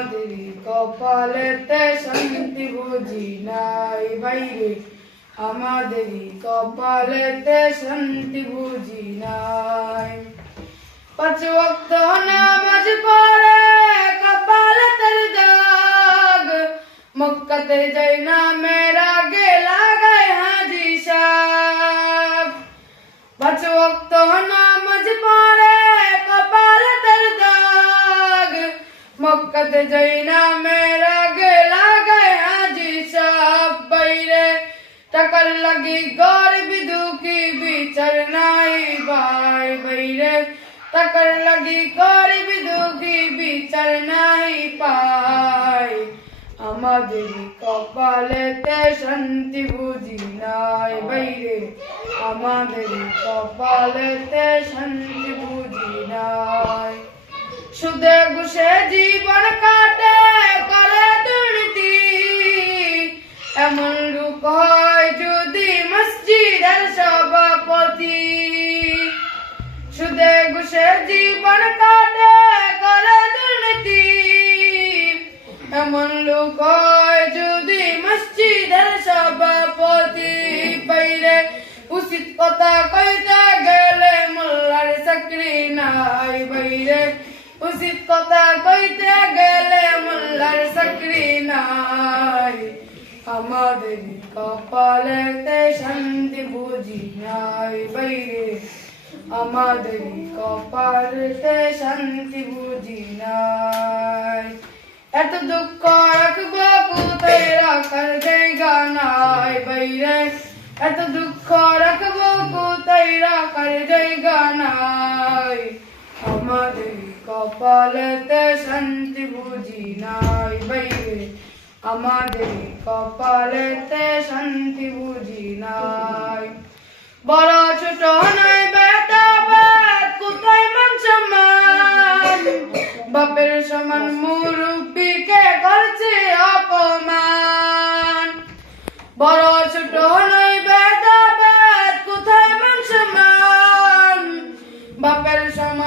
আমাদের কপালেতে শান্তি বুঝি নাই বাইরে। আমাদের কপালেতে শান্তি বুঝি নাই। পাঁচ ওয়াক্ত নামাজ পড়ে কপালেতের দাগ মক্কাতে যাই না মক্কাতে যাই না মেরা গে লাগায় হাজি সাহ বাইরে টাকার লাগি গরিব দুঃখী বিচার নাই ভাই বাইরে টাকার লাগি গরিব দুঃখী বিচার নাই পাই আমাদের কপালেতে শান্তি বুঝি নাই বাইরে আমাদের কপালেতে শান্তি বুঝি নাই সুদে ঘুষে জীবন কাটে, করে দুর্নীতি। এমন লোক হয় যদি মসজিদের সভাপতি। সুদে ঘুষে জীবন কাটে, করে দুর্নীতি। এমন লোক হয় যদি মসজিদের সভাপতি বাইরে উচিত কথা কইতে গেলে মোল্লার চাকরি নাই বাইরে। উচিত কথা কইতে গেলে মোল্লার চাকরি নাই। আমাদের কপালেতে শান্তি বুঝি নাই বাইরে। আমাদের কপালেতে শান্তি বুঝি নাই। এত দুঃখ রাখব কোথায় রাখার জায়গা নাই বাইরে। এত দুঃখ রাখব কোথায় রাখার জায়গা নাই। আমাদের কপালেতে শান্তি বুঝি নাই বাইরে আমাদের কপালেতে শান্তি বুঝি নাই বড় ছোট নয় বেটা বাদ কোথায় মান সম্মান বাপের সমান মুরব্বীকে করছে অপমান বড় ছোট নয় বেটা বাদ কোথায় মান সম্মান বাপের সমান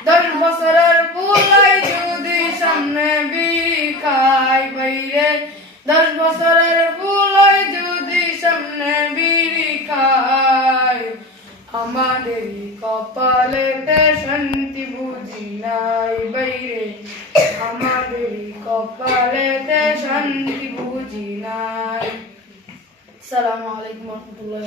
দশ বছরের পুলাই যদি সামনে খায় বাইরে দশ বছরের পুলাই যদি সামনে খায় আমাদের কপালেতে শান্তি বুঝি নাই বাইরে আমাদের কপালেতে শান্তি বুঝি নাই আসসালামু আলাইকুম রহমতুল্লাহ